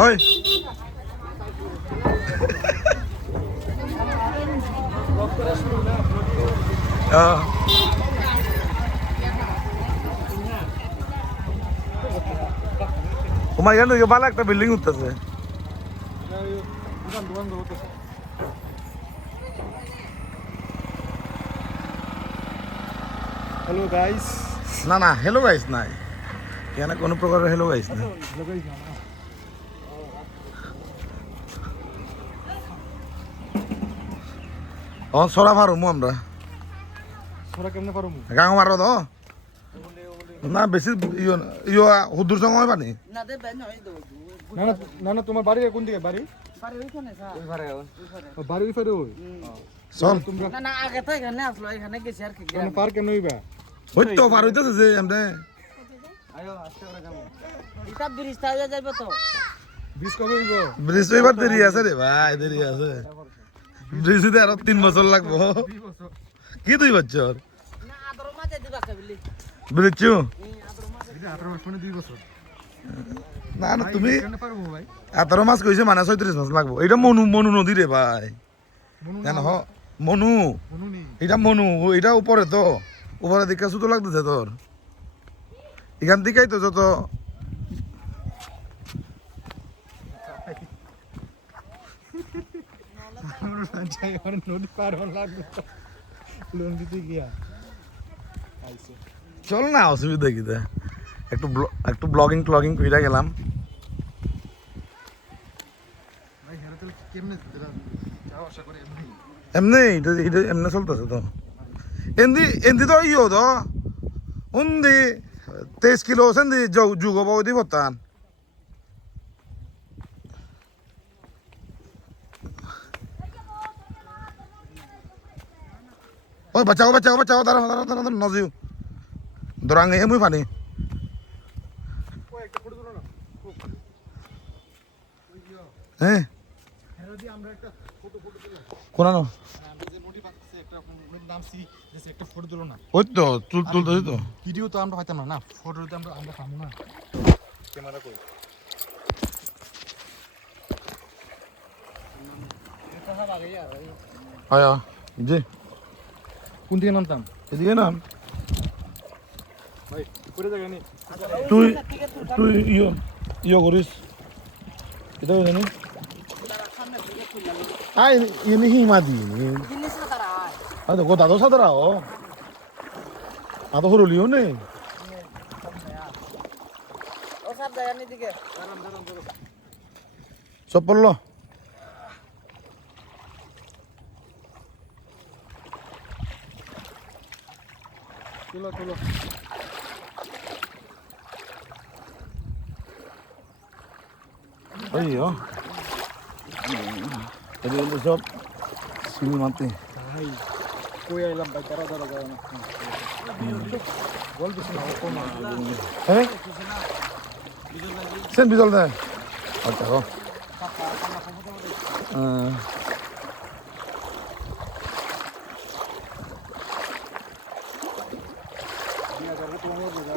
ওই তোমার এখানে ভালো একটা বিল্ডিং উঠতেছে। Hello guys. না না হ্যালো গাইস নাই, এখানে কোনো প্রকারের হ্যালো গাইস না। সরা পারমু আমরা, সরা কেমনে পারমু? গাঙ মারো তো না বেশি ইয়ে হুদুর সময় পানি না না না না, তোমার বাড়ি কোন দিকে? বাড়ি বাড়ি ওই পারে ওই। চল তোমরা না না আগে তো এখানে আসলো, এখানে গেছি আর কি। কেন পার কেন হইবা? ওই তো পার হইতেছে যে এমনি আয়ো আস্তে করে যাবো। এটা ব্রিজটা হয়ে যাবে তো। বিশ কবে হইব? ব্রিজ এবার দেরি আছে রে ভাই, দেরি আছে। ব্রিজ দিতে আরো 3 বছর লাগবো। 2 বছর কি 2 বছর? না আদর মাঝে দিবা কেবলি। ব্রিজ চু আদর মাঝে এটা 18 মাস মানে 2 বছর। না না তুমি কেন পারবো ভাই? 18 মাস কইছে মানে 36 মাস লাগবো। এটা মনু মনু নদী রে ভাই, মনু কেন হ মনু, মনু নেই। এটা মনু, এটা উপরে তো, উপরে দিকে সুতো লাগতেছে তোর, এখান থেকেই তো যত নদী পার হওয়া লাগবে লোন দিতে গিয়া আইছে। চল না, অসুবিধা কি তা, একটু ব্লগিং ট্লগিং কইরা গেলাম। ভাই হেরা তাহলে কেমনে যাও আশা করে এমনি এমনি এটা এমনি চলতেছে তো, এমনি এমনি তো ইয়ে তো উন্দি 23 কিলো সেন্দি যুগ বৌদি বর্তান। ওই বাঁচাও দাঁড়া নজিও দরাঙ্গে মুই পানি ও একটা ফটো তুলো না। হ্যাঁ হেরা দি আমরা একটা ফটো তুলো। কোনানো আমরা যে নদী পাচ্ছে একটা নামছি যে একটা ফটো তুলো না। ওই তো তুলতেছি তো। ভিডিও তো আমরা পাইতাম না, না ফটোতে আমরা পাবো না। ক্যামেরা কই? আয়া জি কোন দিকে নামতাম? এদিকে না, ভাই পুরো জায়গা নেই। তুই তুই ইয়ে করিস এটা জানি আই ini himadi ini জিনিস না তারা ada kota dosa tara o atau huru liu nih ও সব জায়গা নি দিকে sopol lo তুলো তুলো। oh iya jadi untuk sob sini mati ভাই কই আইলাম ভাই, দাঁড়া দাঁড়া দাঁড়া না। বল বেশি না কোন না। eh sen bisol deh acha ho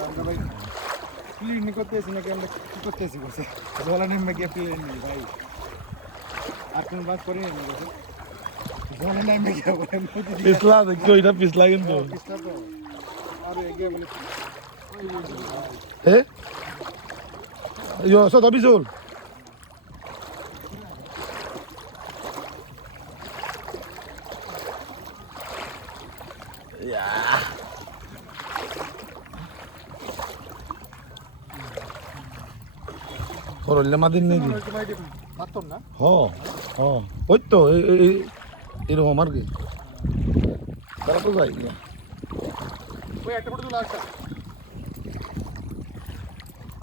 আমরা ভাই ক্লিন করতেছি নাকি আমরা কি করতেছি বসে? জলে নেমে গিয়ে প্লেন নেই ভাই, আর কোন বাস করি না বসে। জলে নেমে গিয়ে বলে নদী দিয়ে pisla দেখো এটা pisla কিন্তু পিছটা তো আর এগিয়ে বলে eh yo so to bisol ya করলে মাদিন নেই পারতাম না। হ হ ওই তো এরকম আর কি তারা তো যাই ওই একটা ফটো তুলো একটা।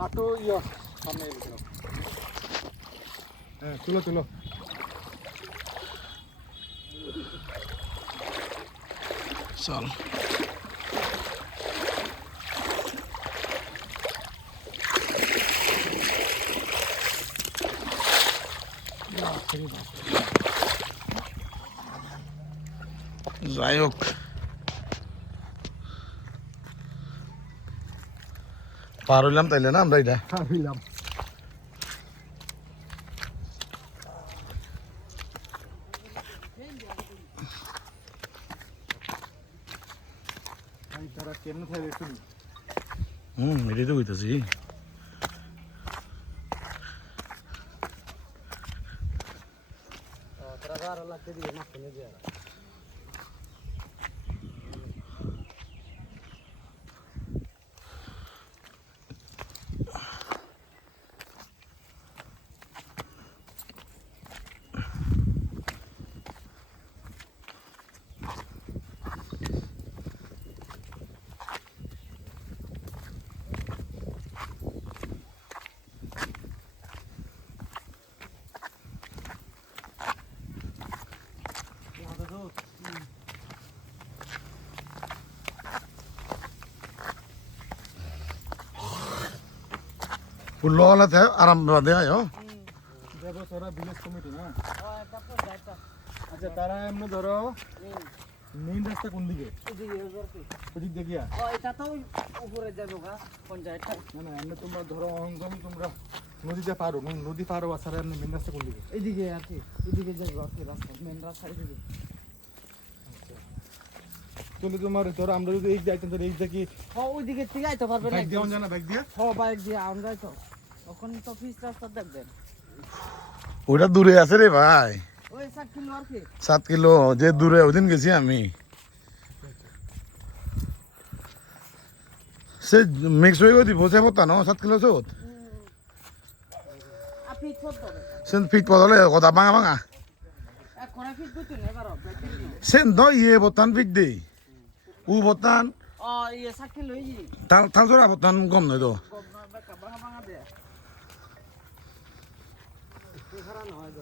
আটো ইয়া সামনে এলো। হ্যাঁ তুলো তুলো। চল যাই হোক পার হইলাম তাইলে না আমরা এটা ভাবিলাম এটাই তো কইতাছি তোরা তো আরো লাগতে দিয়ে মাছ কিনে দিয়ে পুল্লো হলাতে আরাম বাদে আয় দেখো তোরা ভিলেজ কমিটি না একটা তো যাইতা আচ্ছা তারা এমনি ধরো মেইন রাস্তা কোন দিকে এদিকে ওর কি ওদিক দেখিয়া এটা তো উপরে যাবো গা পঞ্চায়েতটা না না এমনি তোমরা ধরো অঙ্গম তোমরা নদীতে পারো নদী পারো আসার এমনি মেইন রাস্তা কোন দিকে এদিকে আর কি এদিকে যাবো আর কি রাস্তা মেন রাস্তা এদিকে তাহলে তোমার ধরো আমরা যদি এই যাইতাম তাহলে এই দেখি ওইদিকে থেকে আইতে পারবে না বাইক দিয়ে জানা বাইক দিয়ে বাইক দিয়ে আমরা তো ওখানে তো পিস রাস্তা দেখবেন ওটা দূরে আছে রে ভাই ওই 7 কিলো আর কি 7 কিলো যে দূরে ওদিন গেছি আমি সে মিক্স হয়ে গেছি বসে পড়তা না 7 কিলো চোত আপনি কত হবে সে ফিট পদলে কথা ভাঙা ভাঙা এখন ফিট করতে নেই পারো সে তো ইয়ে বতান ফিট দেই উ বতান ইয়ে 7 কিলো ই থাল জোড়া বতান কম নয় তো গবনা বেকা ভাঙা দে খারাপ না হয়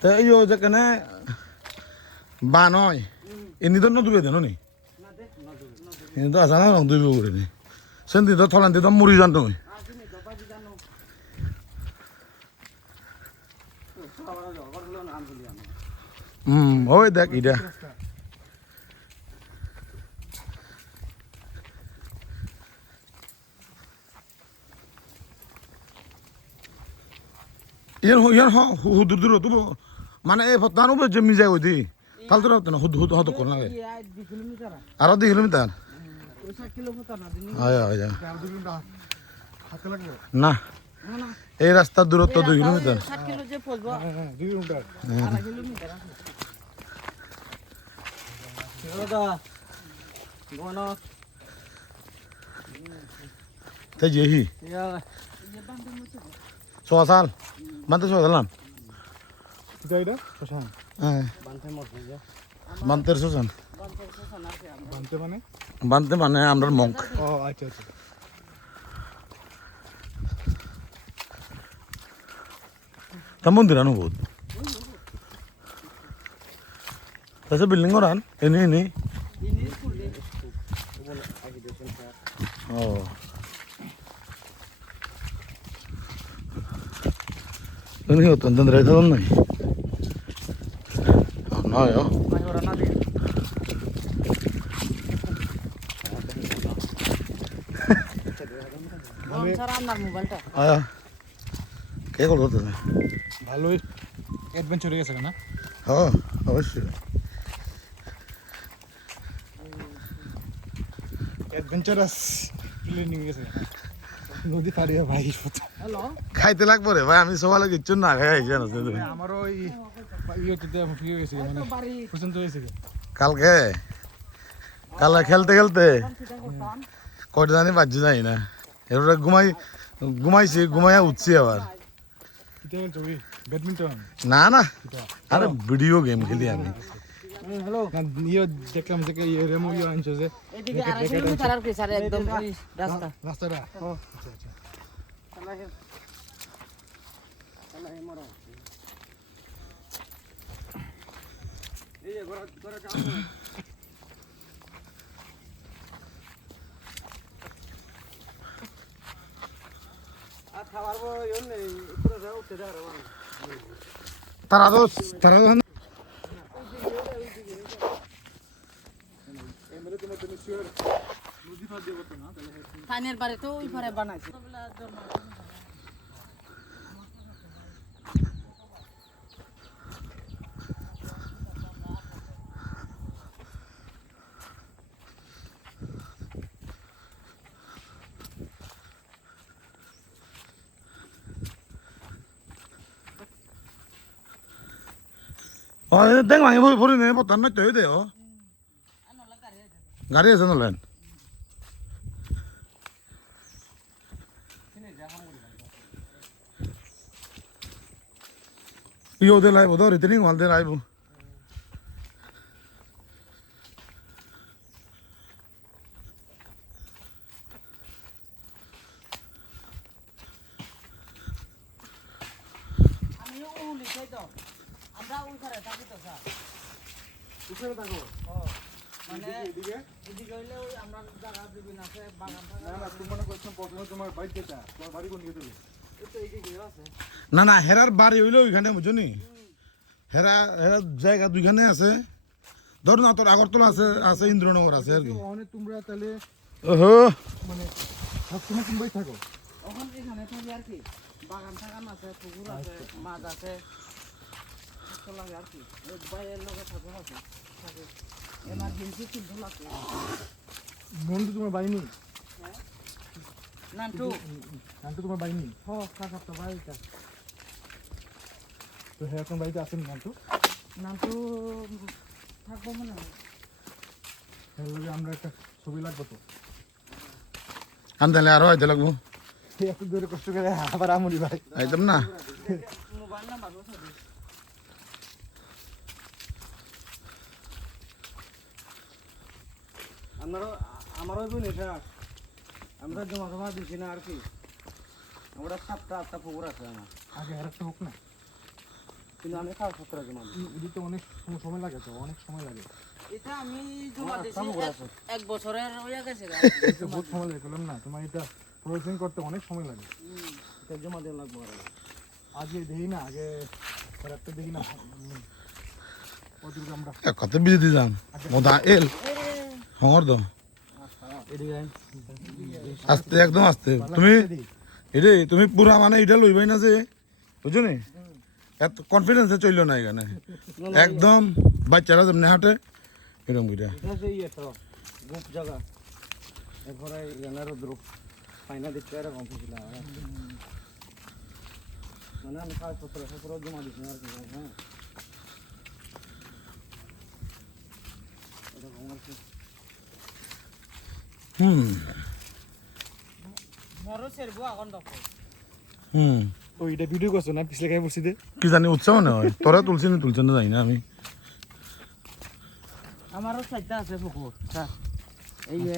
তো এই যেখানে বান হয় এমনি তো নদুবে দেন নি এমনি তো আসা না রং দুইব করে নি সেন্দি তো থলান্তি তো মুড়ি জান তুমি ওই দেখ এটা ইয়ার হুদুর দূর তো মানে এই ভত্তান উপরে জমি যায় ওই দি তাহলে তো না হুদ হুদ হত কোন লাগে 2 কিলোমিটার আরো 2 কিলোমিটার ওই 7 কিলো হতো না দিন আয় আয় হাতে লাগবে না না না এই রাস্তার দূরত্ব 2 কিলোমিটার 7 কিলো যে পড়বো হ্যাঁ 2 কিলোমিটার 2 কিলোমিটার দাদা গোনো তাই যেহি ইয়া 6 সাল মানতে 6 সাল এটা এটা শ্মশান হ্যাঁ বানতে মরছে যে মানতের শোষণ বানতে শোষণ আছে আমরা বানতে মানে বানতে মানে আমরা মঙ্ক ও আচ্ছা আচ্ছা তা মন্দির আনো বহুত তাছে বিল্ডিং করান এনে এনে ইনি স্কুল দে ও তুমি হতো তন্দ্রে তো নাই নয় মাই ওরা না দে সারা আপনার মোবাইলটা আয়া কে করতো তুমি ভালোই অ্যাডভেঞ্চার হয়ে গেছে না হ্যাঁ অবশ্যই অ্যাডভেঞ্চারাস প্লেন নিয়ে গেছে নদী পাড়িয়ে ভাই হ্যালো খাইতে লাগবো রে ভাই আমি সকালে কিচ্ছু না খাই জানো তুমি আমারও ওই ইয়ে তো ফিরে গেছে মানে তো বাড়ি পছন্দ হয়েছে কালকে কালকে খেলতে খেলতে চিন্তা করতাম কয়টা জানি বাজ্য যাই না এরপরে ঘুমাইছি ঘুমাইয়া উঠছি আবার কিটা খেলছো ওই ব্যাডমিন্টন না না আরে ভিডিও গেম খেলি আমি হ্যালো না ইয়ে দেখলাম যে ইয়ে রেমো ইয়ে আনছো যে এদিকে 2.5 কিলোমিটার আর কি স্যার একদম ওই রাস্তা রাস্তাটা ও আচ্ছা আচ্ছা চালা হে মরো এই ঘোড়া ঘোড়া যাও আর খাবার বড় ইয়ে নেই উপরে যাও উঠে যাও রে তারা তো এমএলএ তোমার তুমি শিওর নদী পার পানির বাড়ি তো ওই পারে বানাইছে দেখ ভাঙি ভরি নে পতান নয় তৈ দে গাড়ী আছে নলেন ইও দে লাইব তো রিটেনিং ওয়াল দে লাইব আমিও উলি খাই তো আমরা ওই পারে থাকি তো স্যার উপরে থাকো মানে এদিকে এদিকে হইলে ওই আমরা জায়গা দিবি না বাগান না না তুমি মনে করছো প্রথমে তোমার বাড়ি যেটা তোমার বাড়ি কোন দিকে তুমি তো এইদিকে আছে না না হেরার বাড়ি হইলো ওইখানে বুঝছো নি হেরা হেরার জায়গা দুইখানে আছে ধর না তোর আগরতলা আছে আছে ইন্দ্রনগর আছে আর কি ওখানে তোমরা তাহলে ওহো মানে সবসময় তুমি থাকো ওখান এখানে থাকি আর কি বাগান টাগান আছে পুকুর আছে মাছ আছে তো লাগে আর কি ওই বাইরের লোকের সাথে আছে থাকে এমার্জেন্সি কিন্তু লাগে বন্ধু তোমার বাড়ি নেই নান্টু নাম তো তোমার বাড়ি নেই হ কাকা তো বাড়িটা তো হ্যাঁ এখন বাড়িতে আসেন নাম তো নান্টু থাকবো মনে হয় হ্যাঁ লগে আমরা একটা ছবি লাগবো তো আনতালে আরো আইতে লাগবো এত দূরে কষ্ট করে আবার আমরি ভাই আইতাম না মোবাইল নাম্বার বসে আমারও বোন এটা আমরা জমা জমা দিছি না আর কি আমরা 7টা 8টা পুকুর আছে আমার আগে আর একটা হোক না কিন্তু আমি কাজ সত্তর জমা দিই এদিকে অনেক সময় লাগে তো অনেক সময় লাগে এটা আমি জমা দিছি পুকুর আছে এক বছরের হয়ে গেছে এটা বহুত সময় লাগে বললাম না তোমার এটা প্রসেসিং করতে অনেক সময় লাগে এটা জমা দেওয়া লাগবে আর আগে দেখি না আগে আর একটা দেখি না ওদিকে আমরা এক কথা বিজি দি যাম মোদা এল হঙর দো এদিকে আস্তে একদম আস্তে তুমি এরে তুমি পুরা মানে এটা লইবাই না যে বুঝছো নি এত কনফিডেন্সে চললো না এখানে একদম বাচ্চারা যেমনি হাঁটে এরকম কিটা এটা সেই একটা গুপ জায়গা এরপরে ইয়ানার রোদ্র ফাইনা দিতে এরকম ছিল মানে আমি কাজ সত্তর জমা দিছি আর কি হ্যাঁ এরকম আর কি মরো সেরবো এখন দেখো ও এটা ভিডিও করছো না পিছলে গায়ে বসি দে কি জানি উৎসাহ মনে হয় তোরা তুলছি না তুলছে না জানি না আমি আমারও 4টা আছে পুকুর স্যার এই যে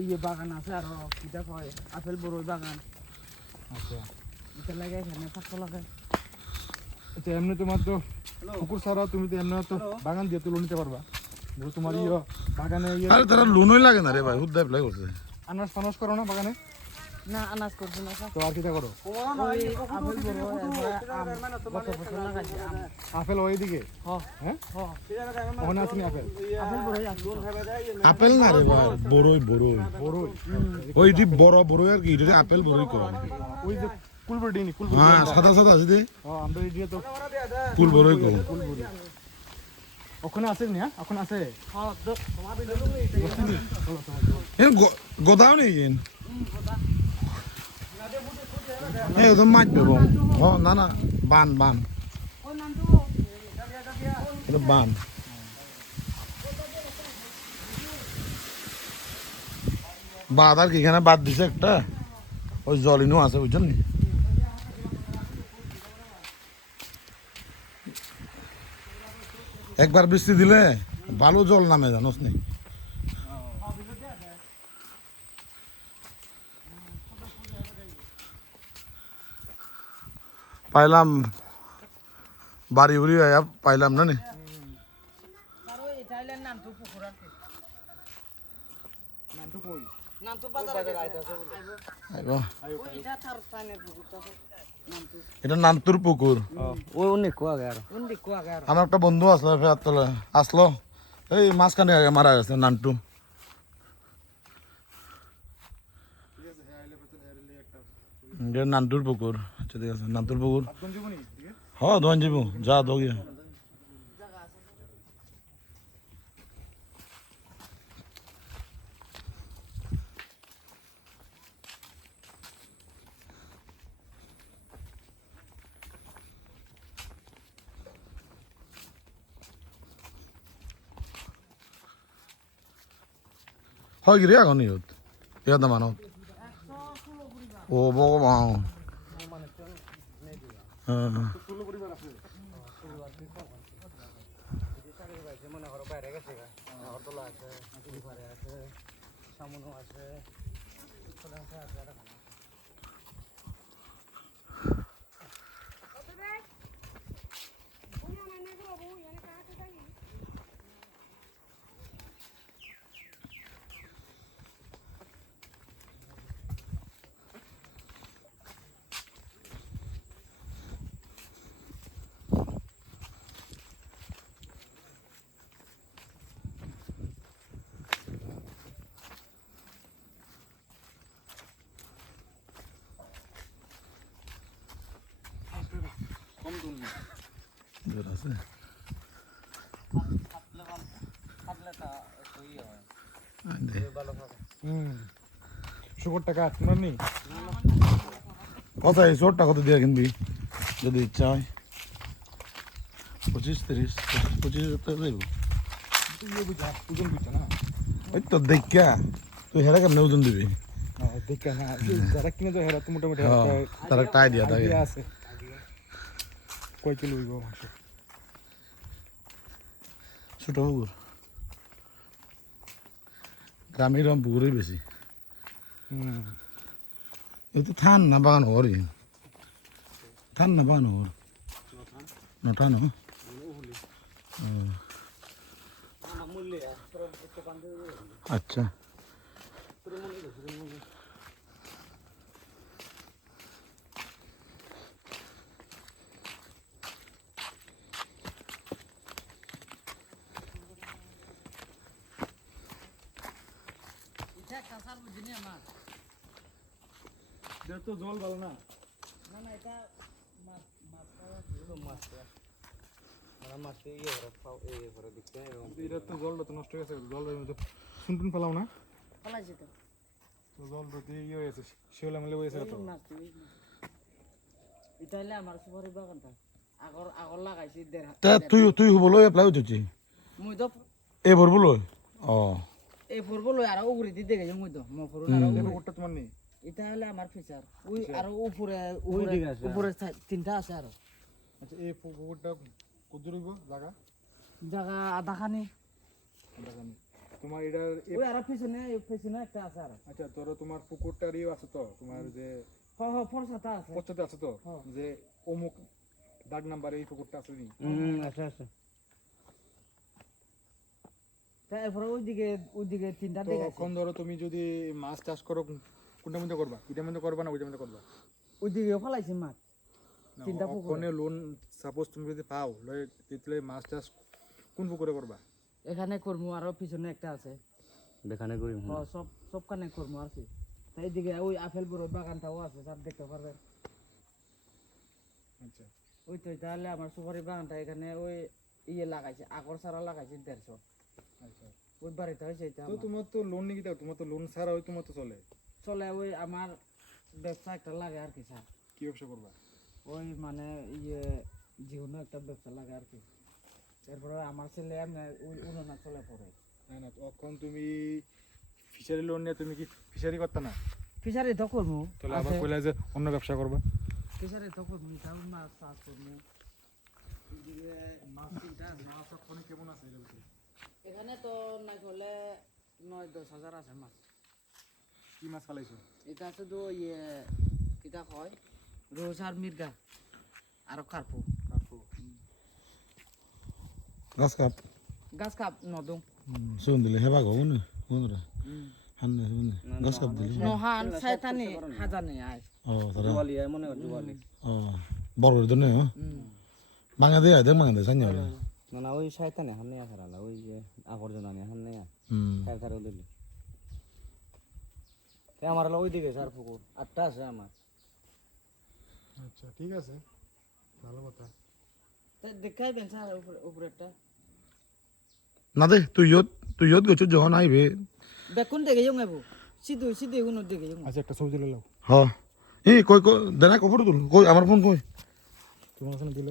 এই যে বাগান আছে আর কিটা কয় আপেল বড়ই বাগান আচ্ছা এটা লাগে এখানে থাকতে লাগে এটা এমনি তোমার তো পুকুর ছাড়া তুমি তো এমনি তো বাগান দিয়ে তুলে নিতে পারবা ধরো তোমার ইয়ে বাগানে ইয়ে আরে তারা লুনই লাগে না রে ভাই হুদ্দা এপ্লাই করছে আনাজ ফানাজ করো না বাগানে না আনাজ করছি না স্যার তো আর কিটা করো ওই আপেল বড় গত বছর লাগাইছি আপেল ওইদিকে হ্যাঁ হ্যাঁ হ্যাঁ ওখানে আসেনি আপেল আপেল বড়ই আছে আপেল না রে ভাই বড়ই বড়ই বড়ই ওই যে বড় বড়ই আর কি এটা আপেল বড়ই কয় ওই যে কুলবড়ি নি কুলবড়ি হ্যাঁ সাদা সাদা আছে দে আমরা এদিকে তো ফুল বড়ই কয় কুলবড়ি ওখানে আছে না ওখানে আছে হ্যাঁ এ গোদাও নেই এন এ তো মাছ দেবো ও না না বান বান এটা বান বাদ আর কি এখানে বাদ দিছে একটা ওই জলিনও আছে বুঝছেন নি একবার বৃষ্টি দিলে ভালো জল নামে জানোস নি পাইলাম বাড়ি উড়ি পাইলাম না নি আর ওই ইটালিয়ান নাম তো পুকুর আছে নামটা কই নাম তো বাজারে আইতাছে আইবো। ওই এটা তার স্থানের পুকুরটা নাম তো এটা নান্তুর পুকুর ওই অনেক কোয়া গেল কোন দিক কোয়া গার আমার একটা বন্ধু আসলো ফেরার তলে আসলো এই মাঝখানে আগে মারা গেছে নান্টু এটা নান্টুর পুকুর আচ্ছা ঠিক আছে নান্টুর পুকুর আপন জীবনী ঠিক আছে হ্যাঁ দোয়ান যাবো যা দো গিয়া হয় কি রে এখন ইয়ত ইয়াত মানত ও ভগবান হ্যাঁ মনে করো বাইরে গেছে হরতলা আছে পারে আছে সামনও আছে কম দূর না দূর আছে থাকলে তা একটু ইয়ে হয় দে। ভালো থাকে শুকর টাকা তোমার নেই কত এই চোরটা কত দিয়ে কিনবি যদি ইচ্ছা হয় 25-30 টাকা দেবো ইয়ে বুঝা ওজন বুঝা না ওই তো দেখা তুই হেরা কেমনে ওজন দিবি দেখা না যারা কিনে তো হেরা তো মোটামুটি হ্যাঁ, তার একটা আইডিয়া থাকে idea আছে কয় কিলো হইব মাংস ছোট পুকুর গ্রামের রকম পুকুরই বেশি এই তো থান না বাগান হরি থান না বাগান হর নটা ন আচ্ছা তো জল ভালো না মাছটা ইয়ে করে দিচ্ছে এটা তো জলটা তো নষ্ট হয়ে গেছে জলের মধ্যে শুনটুন ফেলাও না ফলাইছে তো তো জল তো ইয়ে হয়েছে শিওলা মেলে হয়েছে তো মাছ তুই এটা হলে আমার সুপারি বাগানটা আগর আগর লাগাইছি তা তুই হবলৈ এপ্লাই হচ্ছে মুই তো এই ভরবলৈ ও এই ফুরবো লই আর উগরি দিতে গেছে মুই তো মো ফুরু আর দেখো ওটা তোমার নেই এটা হলে আমার ফিচার ওই আর উপরে দিকে আছে। উপরে তিনটা আছে আর আচ্ছা এই পুকুরটা কত রইব জায়গা জায়গা আধা খানি জানি তোমার এটার ওই আর পিছনে একটা আছে আর আচ্ছা ধরো তোমার পুকুরটারই আছে তো তোমার যে ফরসাটা আছে পশ্চাতে আছে তো হ্যাঁ। যে অমুক দাগ নাম্বার এই পুকুরটা আছে নি আচ্ছা আচ্ছা তারপরে ওইদিকে তিনটা তো দিক আছে এখন ধরো তুমি যদি মাছ চাষ করো কোনটার মধ্যে করবা এটার মধ্যে করবা না ওইটার মধ্যে করবা ওইদিকে ফলাইছি মাছ তিনটা পুকুর ওখানে লোন সাপোজ তুমি যদি পাও লয় তাহলে মাছ চাষ কোন পুকুরে করবা এখানে করমু আর পিছনে একটা আছে দেখানে করি সবখানে করমু আর কি তাই এইদিকে ওই আপেল বড় বাগানটাও আছে সব দেখতে পারবেন আচ্ছা ওই তো তাহলে আমার সুপারি বাগানটা এখানে ওই ইয়ে লাগাইছে আগর সারা লাগাইছে 150 আচ্ছা ওই বাড়িতে হয়েছে এটা তো তোমার তো লোন নিয়ে দাও তোমার তো লোন ছাড়া ওই তোমার তো চলে চলে ওই আমার ব্যবসা একটা লাগে আর কি স্যার কি ব্যবসা করবা ওই মানে ইয়ে জীবনে একটা ব্যবসা লাগে আর কি এরপরে আমার ছেলে এমনি ওই উড়ানা চলে পড়ে না তখন তুমি ফিশারি লোন নিয়ে তুমি কি ফিশারি করতে না ফিশারি তো করবো তাহলে আবার কইলা যে অন্য ব্যবসা করবা ফিশারি তো করবো তাও মাছ চাষ করবো এদিকে মাছ তিনটা মাছ ওখানে কেমন আছে এর ভিতরে এখানে তো না করলে 9-10 হাজার আছে মাছ কি মাছ ফালাইছো এটা আছে তো ইয়ে কিটা হয় রোজ আর মির্গা আর কার্পু কাকু গাছ কাপ গাছ কাপ নদং শুন দিলে হেবা গো না বন্ধুরা হান্নে শুন গাছ কাপ দিলে নহান শয়তানি হাজানি আয় ও তারা জুয়ালি মনে হয় জুয়ালি ও বড় জন্য বাঙা দেয়া দেখ বাঙা দে সাঞ্জা না ওই শয়তানে হান্নে আছে রালা ওই যে আবর্জনা নিয়ে হান্নে হুম খাই খাই দিলি আমার হলো ওই দিকে স্যার পুকুর 8টা আছে আমার। আচ্ছা ঠিক আছে, ভালো কথা। দেখাই দেন স্যার উপরেরটা। না দে তুই ইয়ত গেছো যখন আইবে বেকুন দেখে যাও নেবো সিধু এগুলো দেখে যাও। আচ্ছা একটা ছবি তুলে নাও। হ এই কই দেনা কই ফটো তুল কই আমার ফোন কই তোমার কাছে দিল